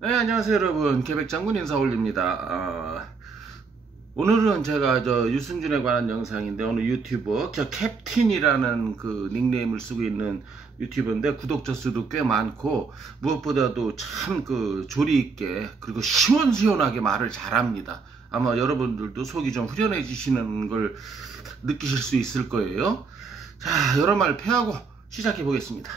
네, 안녕하세요 여러분. 계백장군 인사 올립니다. 오늘은 제가 유승준에 관한 영상인데, 어느 유튜버 저 캡틴이라는 그 닉네임을 쓰고 있는 유튜버인데 구독자 수도 꽤 많고, 무엇보다도 참 그 조리 있게 그리고 시원시원하게 말을 잘합니다. 아마 여러분들도 속이 좀 후련해지시는 걸 느끼실 수 있을 거예요. 자, 여러 말 패하고 시작해 보겠습니다.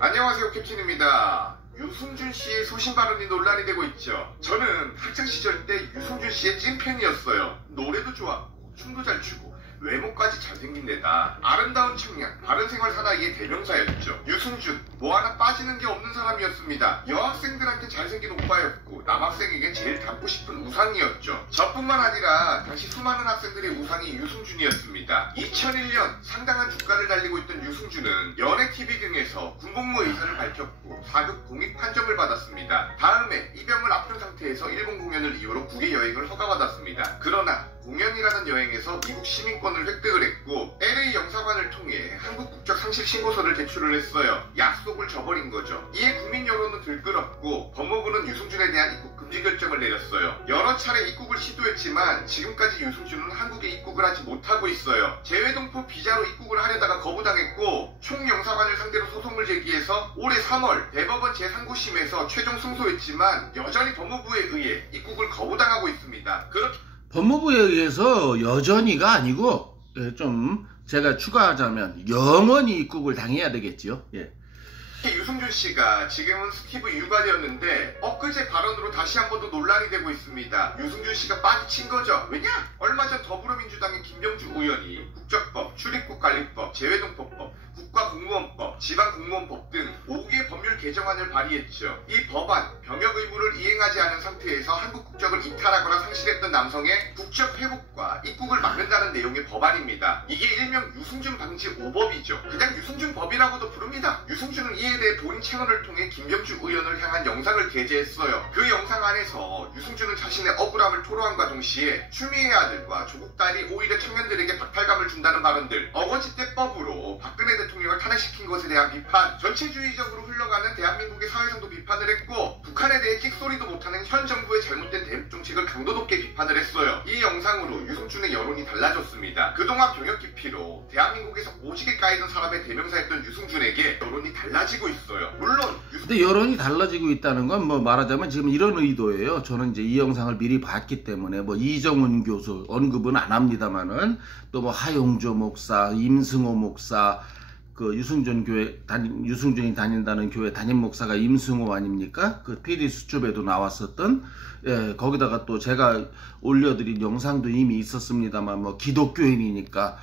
안녕하세요, 캡틴입니다. 유승준 씨의 소신 발언이 논란이 되고 있죠. 저는 학창시절 때 유승준 씨의 찐팬이었어요. 노래도 좋았고 춤도 잘 추고 외모까지 잘생긴 데다 아름다운 청년, 바른생활 사나이의 대명사였죠. 유승준, 뭐 하나 빠지는 게 없는 사람이었습니다. 여학생들한테 잘생긴 오빠였고 남학생에게 제일 닮고 싶은 우상이었죠. 저뿐만 아니라 당시 수많은 학생들의 우상이 유승준이었습니다. 2001년 상당한 주가를 달리고 있던 유승준은 연예TV 등에서 군복무 의사를 밝혔고 4급 공익 판정을 받았습니다. 다음에 이병을 아픈 상태에서 일본 공연을 이유로 국외 여행을 허가받았습니다. 그러나 공연이라는 여행에서 미국 시민권을 획득을 했고 LA 영사관을 통해 한국 국적 상실 신고서를 제출을 했어요. 약속을 저버린 거죠. 이에 국민 여론은 들끓었고 법무부는 유승준에 대한 입국 금지 결정을 내렸어요. 여러 차례 입국을 시도했지만 지금까지 유승준은 한국에 입국을 하지 못하고 있어요. 재외동포 비자로 입국을 하려다가 거부당했고 총영사관을 상대로 소송을 제기해서 올해 3월 대법원 제3구심에서 최종 승소했지만 여전히 법무부에 의해 입국을 거부당하고 있습니다. 법무부에 의해서 여전히가 아니고, 좀 제가 추가하자면 영원히 입국을 당해야 되겠지요. 예. 유승준 씨가 지금은 스티브 유가 되었는데 엊그제 발언으로 다시 한 번 더 논란이 되고 있습니다. 유승준 씨가 빠지친 거죠. 왜냐? 얼마 전 더불어민주당의 김병주 의원이 국적법, 출입국관리법, 재외동포법, 국가공무원법, 지방공무원법 등 5개 법률 개정안을 발의했죠. 이 법안, 병역 의무를 이행하지 않은 상태에서 한국 국적을 이탈하거나 상실했던 남성의 국적 회복과 입국을 막는다는 내용의 법안입니다. 이게 일명 유승준 방지 5법이죠. 그냥 유승준 법이라고도 부릅니다. 유승준은 이에 대해 본인 채널을 통해 김병주 의원을 향한 영상을 게재했어요. 그 영상 안에서 유승준은 자신의 억울함을 토로함과 동시에 추미애 아들과 조국 딸이 오히려 청년들에게 박탈감을 준다는 발언들, 어거지때법으로 박근혜 대통령을 탄핵시킨 것에 대한 비판, 전체주의적으로 흘러가는 대한민국의 사회성도 비판을 했고 북한에 대해 끽소리도 못하는 현 정부의 잘못된 대북 정책을 강도 높게 비판을 했어요. 이 영상으로 유승준의 여론이 달라졌습니다. 그동안 병역 기피로 대한민국에서 오지게 까이던 사람의 대명사였던 유승준에게 여론이 달라지고 있어요. 물론 근데 여론이 달라지고 있다는 건 뭐 말하자면 지금 이런 의도예요. 저는 이제 이 영상을 미리 봤기 때문에 뭐 이정훈 교수 언급은 안 합니다만은, 또 뭐 하용조 목사, 임승호 목사, 그 유승준이 다닌다는 교회 담임 목사가 임승호 아닙니까? 그 PD 수첩에도 나왔었던, 예, 거기다가 또 제가 올려드린 영상도 이미 있었습니다만, 뭐 기독교인이니까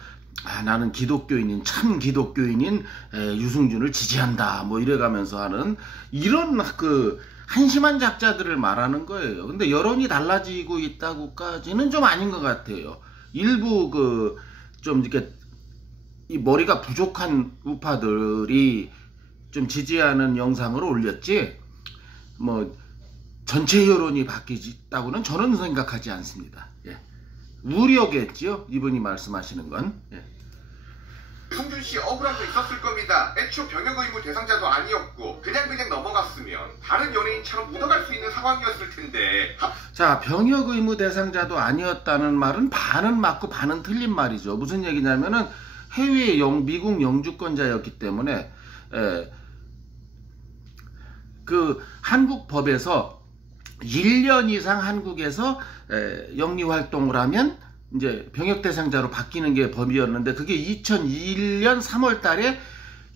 나는 기독교인인, 참 기독교인인 유승준을 지지한다, 뭐 이래가면서 하는 이런 그 한심한 작자들을 말하는 거예요. 근데 여론이 달라지고 있다고까지는 좀 아닌 것 같아요. 일부 그 좀 이렇게 이 머리가 부족한 우파들이 좀 지지하는 영상을 올렸지, 뭐 전체 여론이 바뀌었다고는 저는 생각하지 않습니다. 예. 우려겠지요, 이분이 말씀하시는 건. 예. 유승준 씨 억울함도 있었을 겁니다. 애초 병역 의무 대상자도 아니었고 그냥 넘어갔으면 다른 연예인처럼 묻어갈 수 있는 상황이었을 텐데. 자, 병역 의무 대상자도 아니었다는 말은 반은 맞고 반은 틀린 말이죠. 무슨 얘기냐면은 해외 미국 영주권자였기 때문에, 그 한국 법에서 1년 이상 한국에서 영리 활동을 하면 이제 병역 대상자로 바뀌는 게 법이었는데, 그게 2001년 3월 달에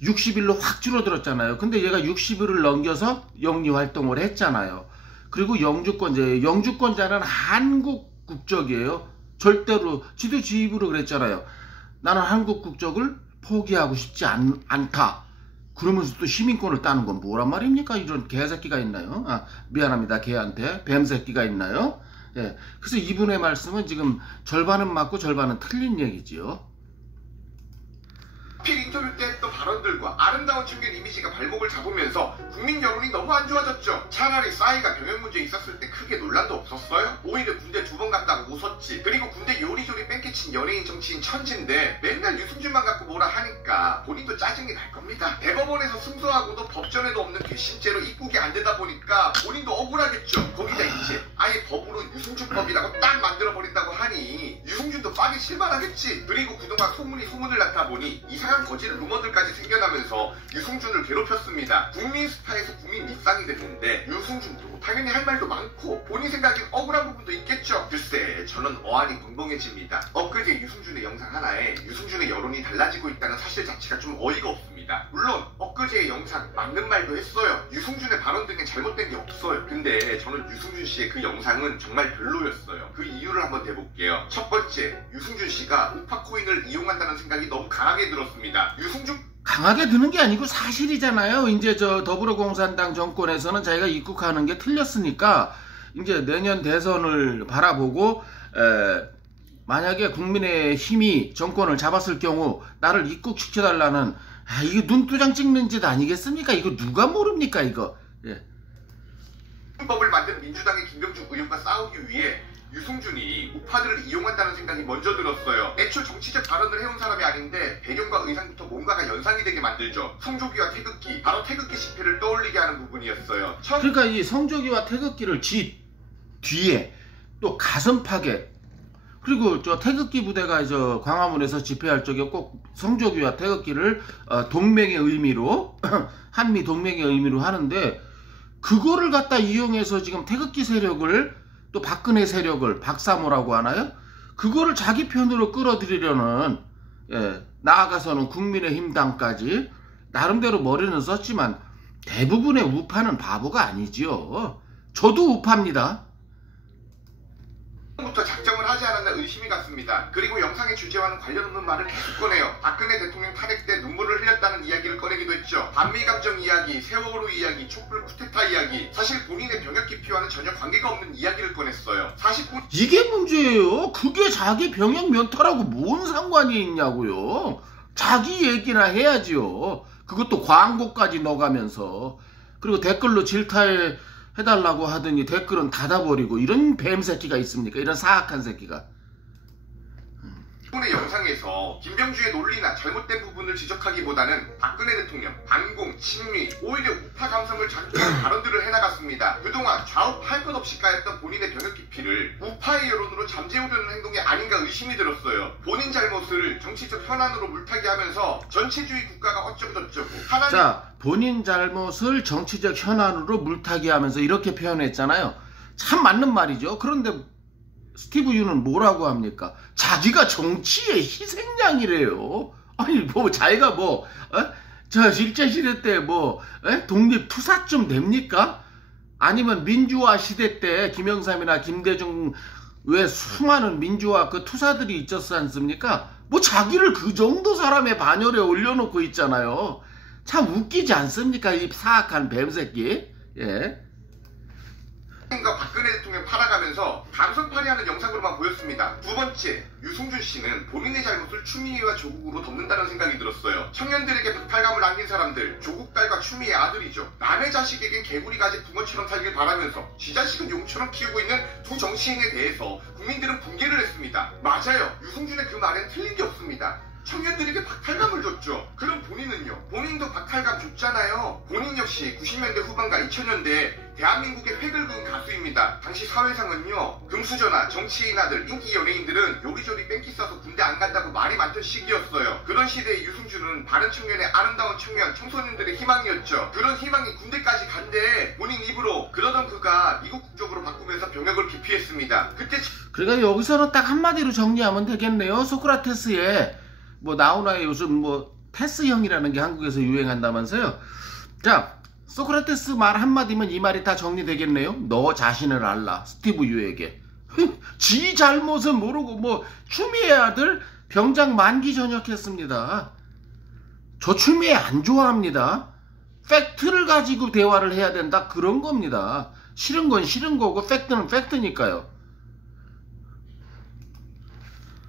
60일로 확 줄어들었잖아요. 근데 얘가 60일을 넘겨서 영리 활동을 했잖아요. 그리고 영주권자예요. 영주권자는 한국 국적이에요. 절대로 지도 지입으로 그랬잖아요. 나는 한국 국적을 포기하고 싶지 않다. 그러면서 또 시민권을 따는 건 뭐란 말입니까? 이런 개새끼가 있나요? 미안합니다. 개한테 뱀새끼가 있나요? 예. 그래서 이분의 말씀은 지금 절반은 맞고 절반은 틀린 얘기지요. 필 인터뷰 때 했던 발언들과 아름다운 청년 이미지 이미지가 발목을 잡으면서 국민 여론이 너무 안 좋아졌죠. 차라리 싸이가 병역 문제 있었을 때 크게 논란도 없었어요. 오히려 군대 2번 갔다고 웃었지. 그리고 군대 요리조리 뺑기친 연예인 정치인 천진데 맨날 유승준만 갖고 뭐라 하니까 본인도 짜증이 날 겁니다. 대법원에서 승소하고도 법전에도 없는 괘씸죄로 입국이 안 되다 보니까 본인도 억울하겠죠. 거기다 이제 아예 법으로 유승준법이라고 딱 만들어버린다고 하니 유승준도 빡이 실만하겠지. 그리고 그동안 소문을 낳다 보니 이상한 거짓 루머들까지 생겨나면서 유승준을 괴롭혔습니다. 국민 스타에서 국민 밉상이 됐는데 유승준도 당연히 할 말도 많고 본인 생각엔 억울한 부분도 있겠죠. 글쎄 저는 어안이 벙벙해집니다. 엊그제 유승준의 영상 하나에 유승준의 여론이 달라지고 있다는 사실 자체가 좀 어이가 없습니다. 물론 엊그제의 영상 맞는 말도 했어요. 유승준의 발언 등에 잘못된 게 없어요. 근데 저는 유승준 씨의 그 영상은 정말 별로였어요. 그 이유를 한번 대볼게요. 첫 번째, 유승준 씨가 우파 코인을 이용한다는 생각이 너무 강하게 들었습니다. 강하게 드는 게 아니고 사실이잖아요. 이제 저 더불어공산당 정권에서는 자기가 입국하는 게 틀렸으니까 이제 내년 대선을 바라보고 만약에 국민의힘이 정권을 잡았을 경우 나를 입국시켜달라는 이거 눈두장 찍는 짓 아니겠습니까? 이거 누가 모릅니까 이거. 예. 법을 만든 민주당의 김병준 의원과 싸우기 위해 유승준이 우파들을 이용한다는 생각이 먼저 들었어요. 애초 정치적 발언을 해온 사람이 아닌데 배경과 의상부터 뭔가가 연상이 되게 만들죠. 성조기와 태극기, 바로 태극기 집회를 떠올리게 하는 부분이었어요. 그러니까 이 성조기와 태극기를 뒤에 또 가슴팍에 그리고 저 태극기 부대가 저 광화문에서 집회할 적에 꼭 성조기와 태극기를 동맹의 의미로 한미 동맹의 의미로 하는데 그거를 갖다 이용해서 지금 태극기 세력을 또 박근혜 세력을 박사모라고 하나요? 그거를 자기 편으로 끌어들이려는 나아가서는 국민의힘당까지 나름대로 머리는 썼지만 대부분의 우파는 바보가 아니지요. 저도 우파입니다. 부터 작정을 하지 않았나 의심이 갔습니다. 그리고 영상의 주제와는 관련 없는 말을 계속 꺼내요. 박근혜 대통령 탄핵 때 눈물을 흘렸다는 이야기를 꺼내기도 했죠. 반미감정 이야기, 세월호 이야기, 촛불 쿠데타 이야기, 사실 본인의 병역 기피와는 전혀 관계가 없는 이야기를 꺼냈어요. 이게 문제예요. 그게 자기 병역 면탈하고 뭔 상관이 있냐고요. 자기 얘기나 해야지요. 그것도 광고까지 넣어가면서. 그리고 댓글로 질타해달라고 하더니 댓글은 닫아버리고 이런 뱀새끼가 있습니까? 이런 사악한 새끼가. 이번의 영상에서 김병주의 논리나 잘못된 부분을 지적하기보다는 박근혜 대통령, 반공, 친미, 오히려 우파 감성을 자극하는 발언들을 해나갔습니다. 그동안 좌우할 것 없이 까였던 본인의 병역 기피를 우파의 여론으로 잠재우려는 행동이 아닌가 의심이 들었어요. 본인 잘못을 정치적 현안으로 물타기 하면서 전체주의 국가가 어쩌고저쩌고 자, 본인 잘못을 정치적 현안으로 물타기 하면서 이렇게 표현했잖아요. 참 맞는 말이죠. 그런데 스티브 유는 뭐라고 합니까? 자기가 정치의 희생양이래요. 아니 뭐 자기가 저 일제시대 때 독립 투사쯤 됩니까? 아니면 민주화 시대 때 김영삼이나 김대중 왜 수많은 민주화 그 투사들이 있었지 않습니까? 뭐 자기를 그 정도 사람의 반열에 올려놓고 있잖아요. 참 웃기지 않습니까? 이 사악한 뱀새끼. 예. 박근혜 대통령 팔아가면서 감성팔이하는 영상으로만 보였습니다. 두 번째, 유승준 씨는 본인의 잘못을 추미애와 조국으로 덮는다는 생각이 들었어요. 청년들에게 박탈감을 남긴 사람들, 조국 딸과 추미애 아들이죠. 남의 자식에겐 개구리 가진 붕어처럼 살길 바라면서 지 자식은 용처럼 키우고 있는 두 정치인에 대해서 국민들은 붕괴를 했습니다. 맞아요. 유승준의 그 말엔 틀린 게 없습니다. 청년들에게 박탈감을 줬죠. 그럼 본인은요? 본인도 박탈감 줬잖아요. 본인 역시 90년대 후반과 2000년대 대한민국의 획을 그은 가수입니다. 당시 사회상은요, 금수저나 정치인 아들, 인기 연예인들은 요리조리 뺑기 싸서 군대 안 간다고 말이 많던 시기였어요. 그런 시대에 유승준은 바른 청년의 아름다운 청년, 청소년들의 희망이었죠. 그런 희망이 군대까지 간대 본인 입으로. 그러던 그가 미국 국적으로 바꾸면서 병역을 기피했습니다. 그때 그러니까 여기서는 딱 한마디로 정리하면 되겠네요. 소크라테스의 나오나요? 요즘 테스형이라는 게 한국에서 유행한다면서요. 자, 소크라테스 말 한마디면 이 말이 다 정리되겠네요. 너 자신을 알라. 스티브 유에게. 지 잘못은 모르고 추미애 아들 병장 만기 전역했습니다. 저 추미애 안 좋아합니다. 팩트를 가지고 대화를 해야 된다. 그런 겁니다. 싫은 건 싫은 거고 팩트는 팩트니까요.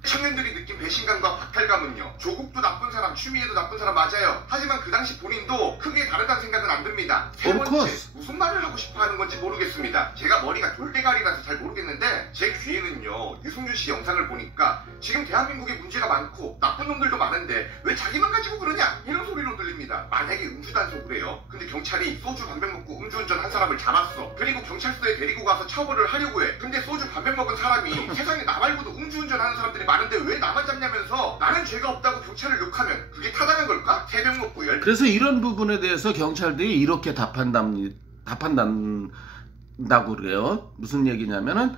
청년들이 느낀 배신감과 박탈감은요. 조국도 나쁜 사람, 추미애도 나쁜 사람 맞아요. 하지만 그 당시 본인도 크게 다르다는 생각은 안 듭니다. 세 번째, 무슨 말을 하고 싶어 하는 건지 모르겠습니다. 제가 머리가 돌대가리라서 잘 모르겠는데 제 귀에는요. 유승준 씨 영상을 보니까 지금 대한민국에 문제가 많고 나쁜 놈들도 많은데 왜 자기만 가지고 그러냐 이런 소리로 들립니다. 만약에 음주 단속을 해요. 근데 경찰이 소주 반병 먹고 음주운전 한 사람을 잡았어. 그리고 경찰서에 데리고 가서 처벌을 하려고 해. 근데 소주 반병 먹은 사람이 세상에 나 말고도 음주운전 하는 사람들이 많은데 왜 나만 잡냐면서 나는 죄가 없다고 경찰을 욕하면 그게 타당한 걸까? 새벽 먹고 그래서 이런 부분에 대해서 경찰들이 이렇게 답한다고 그래요. 무슨 얘기냐면은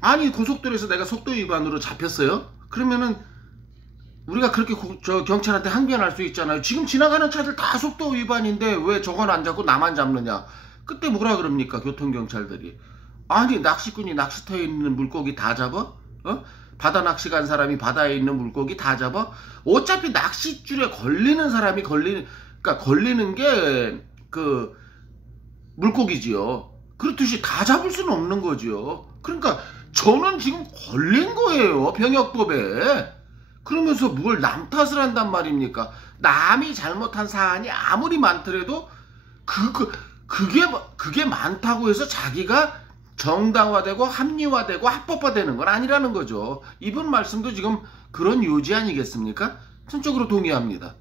아니 고속도로에서 내가 속도 위반으로 잡혔어요. 그러면은 우리가 그렇게 경찰한테 항변할 수 있잖아요. 지금 지나가는 차들 다 속도 위반인데 왜 저건 안 잡고 나만 잡느냐. 그때 뭐라 그럽니까 교통경찰들이. 아니 낚시꾼이 낚시터에 있는 물고기 다 잡아? 바다 낚시 간 사람이 바다에 있는 물고기 다 잡아? 어차피 낚싯줄에 걸리는 사람이 걸리는 게 그 물고기지요. 그렇듯이 다 잡을 수는 없는 거지요. 그러니까 저는 지금 걸린 거예요. 병역법에. 그러면서 뭘 남 탓을 한단 말입니까? 남이 잘못한 사안이 아무리 많더라도 그게 많다고 해서 자기가 정당화되고 합리화되고 합법화되는 건 아니라는 거죠. 이분 말씀도 지금 그런 요지 아니겠습니까? 전적으로 동의합니다.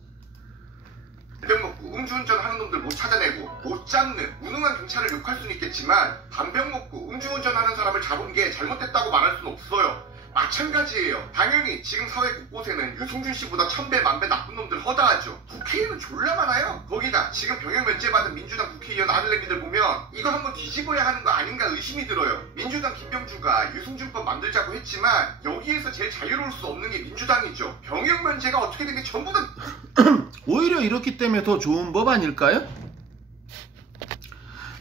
반병 먹고 음주운전 하는 놈들 못 찾아내고 못 잡는 무능한 경찰을 욕할 수는 있겠지만 반병 먹고 음주운전 하는 사람을 잡은 게 잘못됐다고 말할 수는 없어요. 마찬가지예요. 당연히 지금 사회 곳곳에는 유승준 씨보다 1000배 만배 나쁜 놈들 허다하죠. 국회의원은 졸라 많아요. 거기다 지금 병역 면제받은 민주당 국회의원 아들내미들 보면 이거 한번 뒤집어야 하는 거 아닌가 의심이 들어요. 민주당 김병주가 유승준법 만들자고 했지만 여기에서 제일 자유로울 수 없는 게 민주당이죠. 병역 면제가 어떻게 된 게 전부 다 오히려 이렇기 때문에 더 좋은 법 아닐까요?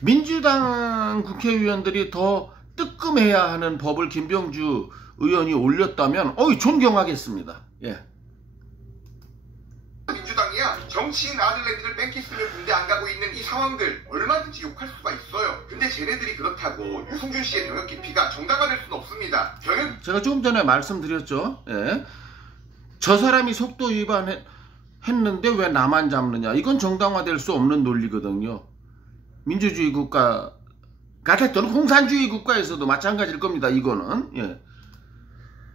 민주당 국회의원들이 더 뜨끔해야 하는 법을 김병주 의원이 올렸다면 존경하겠습니다. 예. 민주당이야. 정치인 아들내미들 뺑기 쓰면 군대 안 가고 있는 이 상황들 얼마든지 욕할 수가 있어요. 근데 쟤네들이 그렇다고 유승준 씨의 병역 기피가 정당화될 수는 없습니다. 제가 조금 전에 말씀드렸죠. 예. 저 사람이 속도 위반했는데 왜 나만 잡느냐. 이건 정당화될 수 없는 논리거든요. 민주주의 국가가 됐든 공산주의 국가에서도 마찬가지일 겁니다. 이거는. 예.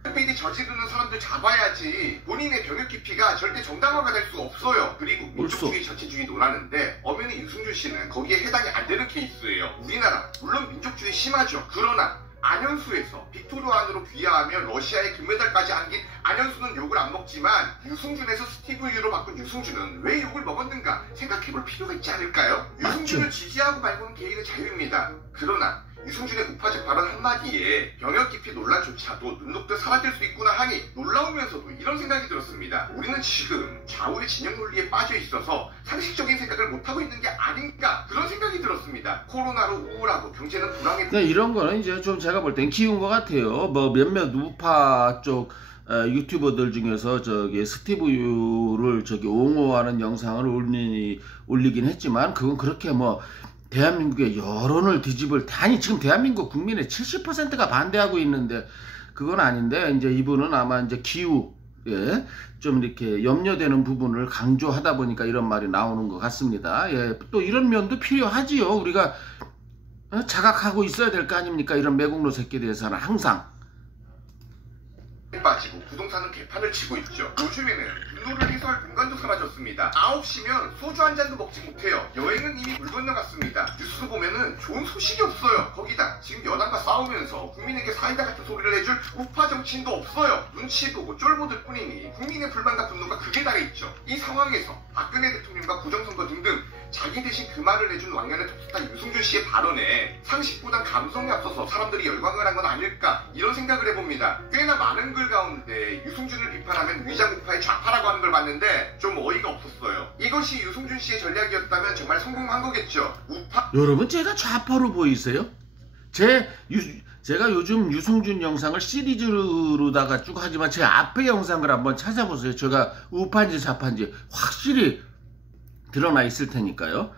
특별히 저지르는 사람들 잡아야지. 본인의 병역 기피가 절대 정당화가 될 수 없어요. 그리고 민족주의 전체주의 논하는데 엄연히 유승준 씨는 거기에 해당이 안 되는 케이스예요. 우리나라 물론 민족주의 심하죠. 그러나 안현수에서 빅토르안으로 귀화하며 러시아에 금메달까지 안긴 안현수는 욕을 안 먹지만 유승준에서 스티브 유로 바꾼 유승준은 왜 욕을 먹었는가 생각해볼 필요가 있지 않을까요? 유승준을 지지하고 말고는 개인의 자유입니다. 그러나 유승준의 우파적 발언 한마디에 병역 기피 논란조차도 눈 녹듯 사라질 수 있구나 하니 놀라우면서도 이런 생각이 들었습니다. 우리는 지금 좌우의 진영 논리에 빠져 있어서 상식적인 생각을 못하고 있는 게 아닌가 그런 생각이 들었습니다. 코로나로 우울하고 경제는 불황에 이런 거는 이제 좀 제가 볼 땐 키운 것 같아요. 뭐 몇몇 우파 쪽 유튜버들 중에서 스티브 유를 옹호하는 영상을 올리긴 했지만 그건 그렇게 뭐 대한민국의 여론을 아니 지금 대한민국 국민의 70%가 반대하고 있는데 그건 아닌데 이제 이분은 아마 이제 기후에 좀 이렇게 염려되는 부분을 강조하다 보니까 이런 말이 나오는 것 같습니다. 예, 또 이런 면도 필요하지요. 우리가 자각하고 있어야 될 거 아닙니까? 이런 매국노 새끼에 대해서는 항상. 빠지고 부동산은 개판을 치고 있죠. 요즘에는 분노를 해소할 공간도 사라졌습니다. 9시면 소주 한 잔도 먹지 못해요. 여행은 이미 물 건너갔습니다. 뉴스 보면은 좋은 소식이 없어요. 거기다 지금 여당과 싸우면서 국민에게 사이다 같은 소리를 해줄 우파 정치인도 없어요. 눈치 보고 쫄보들 뿐이니 국민의 불만과 분노가 극에 달해 있죠. 이 상황에서 박근혜 대통령과 부정선거 등등 자기 대신 그 말을 해준 왕년의 톱스타 유승준 씨의 발언에 상식보단 감성이 앞서서 사람들이 열광을 한 건 아닐까 이런 생각을 해봅니다. 꽤나 많은 글 가운데 유승준을 비판하면 위장우파의 좌파라고 하는 걸 봤는데 좀 어이가 없었어요. 이것이 유승준 씨의 전략이었다면 정말 성공한 거겠죠. 여러분 제가 좌파로 보이세요? 제가 요즘 유승준 영상을 시리즈로다가 쭉 하지만 제 앞에 영상을 한번 찾아보세요. 제가 우파인지 좌파인지 확실히 드러나 있을 테니까요.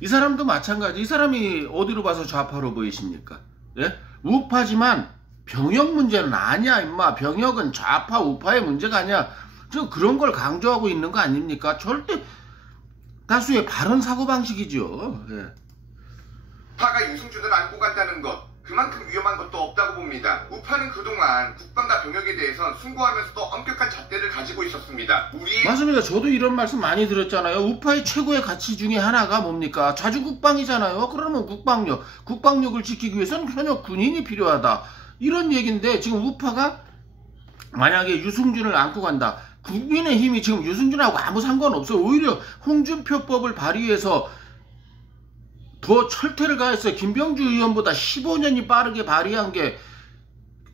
이 사람도 마찬가지. 이 사람이 어디로 봐서 좌파로 보이십니까? 예? 우파지만 병역 문제는 아니야, 임마. 병역은 좌파, 우파의 문제가 아니야. 저 그런 걸 강조하고 있는 거 아닙니까? 절대 다수의 바른 사고방식이죠. 예. 우파가 유승준을 안고 간다는 것, 그만큼 위험한 것도 없다고 봅니다. 우파는 그동안 국방과 병역에 대해선 숭고하면서도 엄격한 잣대를 가지고 있었습니다. 맞습니다. 저도 이런 말씀 많이 들었잖아요. 우파의 최고의 가치 중에 하나가 뭡니까? 자주국방이잖아요. 그러면 국방력을 지키기 위해서는 현역 군인이 필요하다. 이런 얘기인데 지금 우파가 만약에 유승준을 안고 간다. 국민의힘이 지금 유승준하고 아무 상관없어요. 오히려 홍준표법을 발의해서 더 철퇴를 가했어요. 김병주 의원보다 15년이 빠르게 발의한 게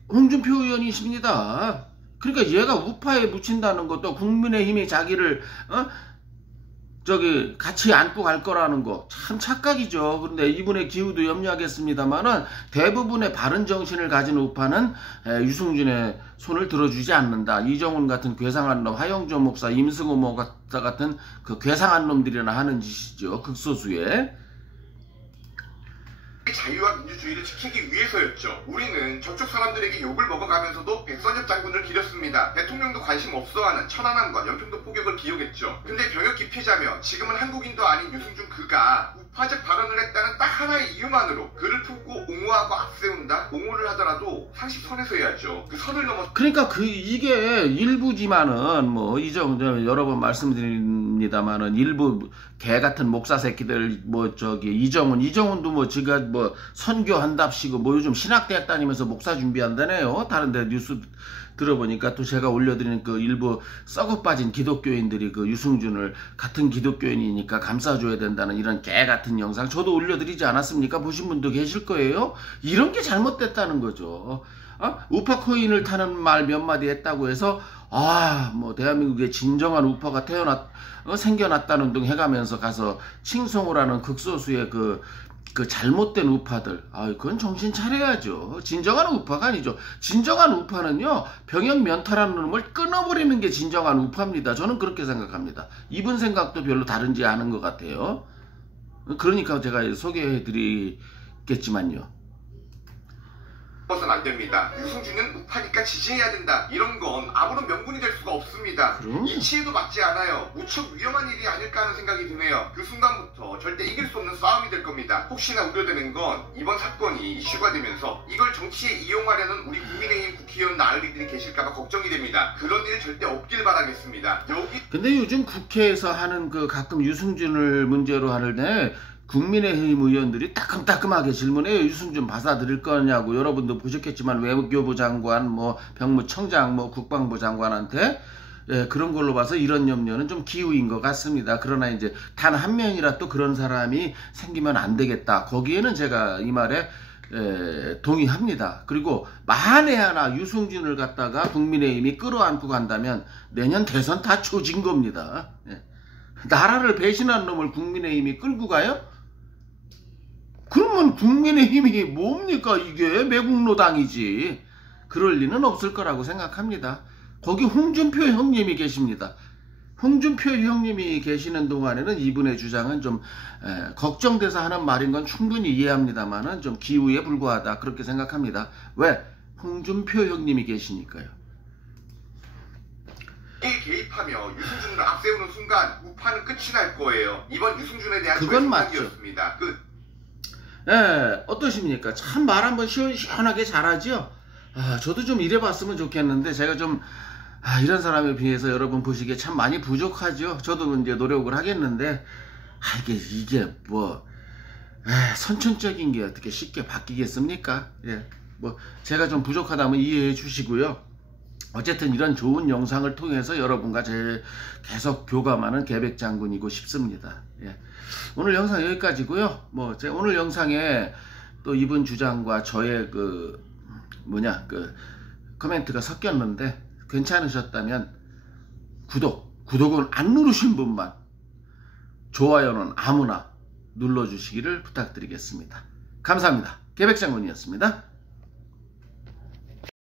홍준표 의원이십니다. 그러니까 얘가 우파에 묻힌다는 것도 국민의힘이 자기를 같이 안고 갈 거라는 거 참 착각이죠. 그런데 이분의 기후도 염려하겠습니다만은 대부분의 바른 정신을 가진 우파는 유승준의 손을 들어주지 않는다. 이정훈 같은 괴상한 놈, 하영조 목사, 임승호 목사 같은 그 괴상한 놈들이나 하는 짓이죠. 극소수의. 자유와 민주주의를 지키기 위해서였죠. 우리는 저쪽 사람들에게 욕을 먹어가면서도 백선엽 장군을 기렸습니다. 대통령도 관심 없어하는 천안함과 연평도 포격을 기용했죠. 근데 병역 기피자며 지금은 한국인도 아닌 유승준 그가 우파적 발언을 했다는 딱 하나의 이유만으로 그를 품고 옹호하고 앞세운다? 옹호를 하더라도 상식선에서 해야죠. 그 선을 넘어. 그러니까 이게 일부지만은 여러 번 말씀드립니다만은 일부 개 같은 목사 새끼들 이정훈도 지가 선교한답시고 요즘 신학대학 다니면서 목사 준비한다네요. 다른데 뉴스 들어보니까 또 제가 올려드리는 그 일부 썩어 빠진 기독교인들이 그 유승준을 같은 기독교인이니까 감싸줘야 된다는 이런 개 같은 영상 저도 올려드리지 않았습니까? 보신 분도 계실 거예요. 이런 게 잘못됐다는 거죠. 우파 코인을 타는 말 몇 마디 했다고 해서 대한민국에 진정한 우파가 생겨났다는 둥 해가면서 가서 칭송을 하는 극소수의 그 잘못된 우파들, 그건 정신 차려야죠. 진정한 우파가 아니죠. 진정한 우파는요, 병역 면탈하는 놈을 끊어버리는 게 진정한 우파입니다. 저는 그렇게 생각합니다. 이분 생각도 별로 다른지 아는 것 같아요. 그러니까 제가 소개해드리겠지만요. 것은 안 됩니다. 유승준은 우파니까 지지해야 된다. 이런 건 아무런 명분이 될 수가 없습니다. 이치에도 맞지 않아요. 무척 위험한 일이 아닐까 하는 생각이 드네요. 그 순간부터 절대 이길 수 없는 싸움이 될 겁니다. 혹시나 우려되는 건 이번 사건이 이슈가 되면서 이걸 정치에 이용하려는 우리 국민의힘 국회의원 나으리들이 계실까봐 걱정이 됩니다. 그런 일이 절대 없길 바라겠습니다. 근데 요즘 국회에서 하는 가끔 유승준을 문제로 하는데 국민의힘 의원들이 따끔따끔하게 질문해요. 유승준 받아들일 거냐고. 여러분도 보셨겠지만 외교부 장관, 병무청장, 국방부 장관한테 그런 걸로 봐서 이런 염려는 좀 기우인 것 같습니다. 그러나 이제 단 한 명이라도 그런 사람이 생기면 안 되겠다. 거기에는 제가 이 말에 동의합니다. 그리고 만에 하나 유승준을 갖다가 국민의힘이 끌어안고 간다면 내년 대선 다 조진 겁니다. 나라를 배신한 놈을 국민의힘이 끌고 가요? 그러면 국민의힘이 뭡니까? 이게 매국노당이지. 그럴 리는 없을 거라고 생각합니다. 거기 홍준표 형님이 계십니다. 홍준표 형님이 계시는 동안에는 이분의 주장은 좀 걱정돼서 하는 말인 건 충분히 이해합니다만은 좀 기우에 불과하다 그렇게 생각합니다. 왜? 홍준표 형님이 계시니까요. 개입하며 유승준을 앞세우는 순간 우파는 끝이 날 거예요. 이번 유승준에 대한 그건 맞죠. 어떠십니까? 참 말 한번 시원하게 잘하죠? 저도 좀 이래봤으면 좋겠는데 제가 좀 이런 사람에 비해서 여러분 보시기에 참 많이 부족하죠. 저도 이제 노력을 하겠는데 이게 선천적인 게 어떻게 쉽게 바뀌겠습니까? 제가 좀 부족하다면 이해해 주시고요. 어쨌든 이런 좋은 영상을 통해서 여러분과 계속 교감하는 계백장군이고 싶습니다. 오늘 영상 여기까지고요. 오늘 영상에 또 이분 주장과 저의 코멘트가 섞였는데 괜찮으셨다면 구독은 안 누르신 분만, 좋아요는 아무나 눌러주시기를 부탁드리겠습니다. 감사합니다. 계백장군이었습니다.